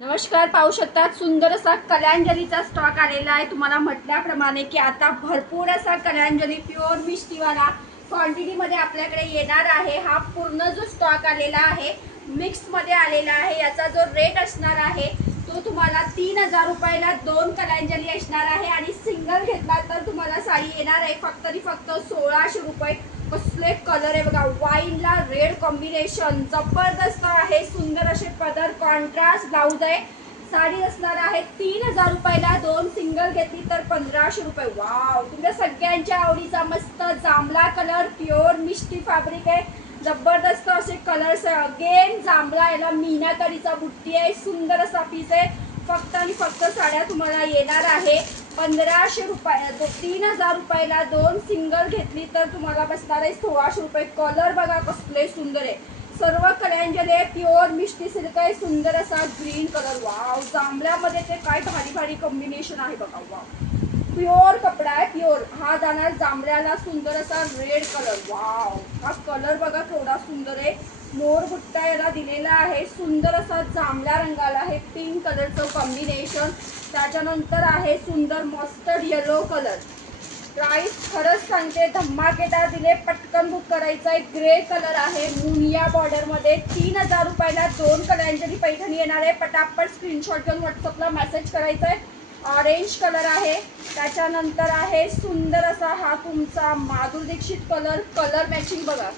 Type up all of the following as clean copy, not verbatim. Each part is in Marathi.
नमस्कार, पाहू शकतात सुंदर असा कलांजलीचा स्टॉक आलेला आहे। तुम्हाला म्हटल्याप्रमाणे की आता भरपूर असा कलांजली प्युअर मिष्टीवाला क्वांटिटी मध्ये आपल्याकडे येणार आहे। हा पूर्ण जो स्टॉक आलेला आहे मिक्स मध्ये आलेला आहे। याचा जो रेट असणार आहे तो तुम्हाला 3000 रुपयाला 2 कलांजली असणार आहे आणि सिंगल घेतला तर तुम्हाला साडी येणार आहे फक्त 1600 रुपये। कसले कलर आहे बघा, वाईनला रेड कॉम्बिनेशन जबरदस्त आहे। सुंदर असे पदर, कॉन्ट्रास्ट ब्लाउज आहे। साडी असणार आहे 3000 रुपयाला 2 सिंगल घेतली तर 1500 रुपये। वाव, तुमच्या सगळ्यांच्या आवडीचा मस्त जांभळा कलर, प्युअर मिष्टी फॅब्रिक आहे। जबरदस्त असे कलर्स आहे। अगेन जांभळा, याला मीनाकरीचा बुट्टी आहे। सुंदर असा पीस आहे। फक्त आणि फक्त साड्या तुम्हाला येणार आहे 1500 रुपये। 3000 रुपयाला 2 सिंगल घेतली तर तुम्हाला बसणार आहे 1600 रुपये। कलर बघा कसले सुंदर आहे। सर्व कलांजली प्युअर मिष्टी सिल्क आहे। सुंदर असा ग्रीन कलर, वाव, जांभळ्यामध्ये ते काय भारी भारी कॉम्बिनेशन आहे बघा। वाव, प्युअर कपडा आहे, प्युअर। हा जाणार जांभळ्याला सुंदर असा रेड कलर। वाव, हा कलर बघा थोडा सुंदर आहे। मोर बुट्टा याला दिलेला आहे। सुंदर असा जांभळ्या रंगाला आहे पिंक कलरचं कॉम्बिनेशन। त्याच्यानंतर आहे सुंदर मस्टर्ड येलो कलर। प्राइस खरंच सांगते धमाकेदार दिले, पटकन बुक करायचा आहे। ग्रे कलर आहे मुनिया बॉर्डर मध्ये। 3000 रुपयाला 2 कलांजली पैठणी येणार आहे। पटापट स्क्रीनशॉट घेऊन व्हॉट्सअपला मेसेज करायचा आहे। ऑरेंज कलर आहे। त्याच्यानंतर आहे सुंदर असा हा तुमचा Madhuri Dixit colour. Colour matching बघा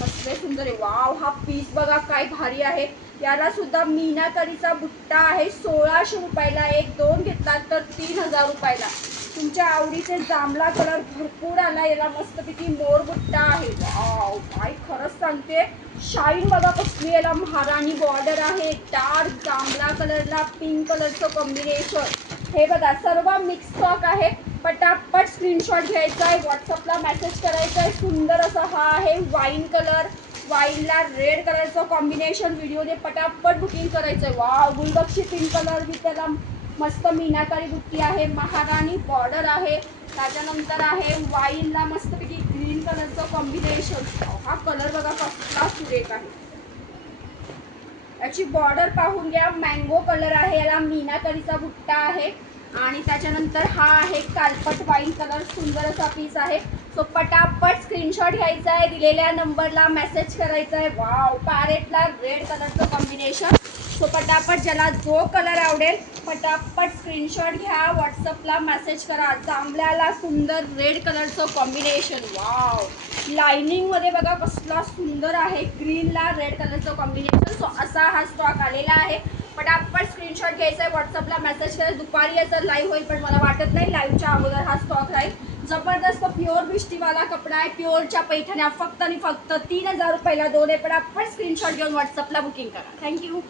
कसले सुंदर आहे। वाव, हा पीस बघा काय भारी आहे। याला सुद्धा मीनाकरीचा बुट्टा आहे। 1600 रुपयाला एक, 2 घेतला तर 3000 रुपयाला। तुमच्या आवडीचे जांभळा कलर भरपूर आला। याला मस्तपैकी मोर बुट्टा आहे। वाव, काय खरंच सांगते शाईन बघा कसली। याला महाराणी बॉर्डर आहे। डार्क जांभळा कलरला पिंक कलरचं कॉम्बिनेशन। हे बघा सर्व मिक्स स्टॉक आहे। पटापट स्क्रीनशॉट घ्यायचा आहे, व्हॉट्सअपला मेसेज करायचा आहे। सुंदर असा हा आहे वाईन कलर, वाईनला रेड कलरचं कॉम्बिनेशन। व्हिडिओने पटापट बुकिंग करायचं आहे। वाव, गुलबक्षी पिंक कलर बी त्याला मस्त मीनाकारी बुट्टी आहे। महाराणी बॉर्डर आहे। त्याच्यानंतर आहे वाईनला मस्तपैकी ग्रीन कलरचं कॉम्बिनेशन। हा कलर बघा कसला सुरेख आहे। याची बॉर्डर पाहून घ्या, मँगो कलर आहे। याला मीनाकरीचा बुट्टा आहे आणि त्याच्यानंतर हा आहे कालपट वाईन कलर। सुंदर असा पीस आहे। सो पटापट स्क्रीनशॉट घ्यायचा आहे, दिलेल्या नंबरला मेसेज करायचा आहे। वाव, पॅरेटला रेड कलरचं कॉम्बिनेशन। सो पटापट ज्याला जो कलर आवडेल पटापट स्क्रीनशॉट घ्या, व्हॉट्सअपला मेसेज करा। जांभळ्याला सुंदर रेड कलरचं कॉम्बिनेशन। वाव, लाइनिंग मध्ये बघा कसला सुंदर आहे। ग्रीनला रेड कलरचं कॉम्बिनेशन। सो असा हा स्टॉक आलेला आहे। पटापट स्क्रीनशॉट घ्यायचा आहे, व्हॉट्सअपला मेसेज करा। दुपारी याचा लाईव्ह होईल पण मला वाटत नाही लाईव्हच्या अगोदर हा स्टॉक राहील। जबरदस्त प्युअर मिष्टीवाला कपडा आहे। प्युअरच्या पैठण्या फक्त आणि फक्त 3000 रुपयाला 2 आहे। पटापट स्क्रीनशॉट घेऊन व्हॉट्सअपला बुकिंग करा। थँक्यू।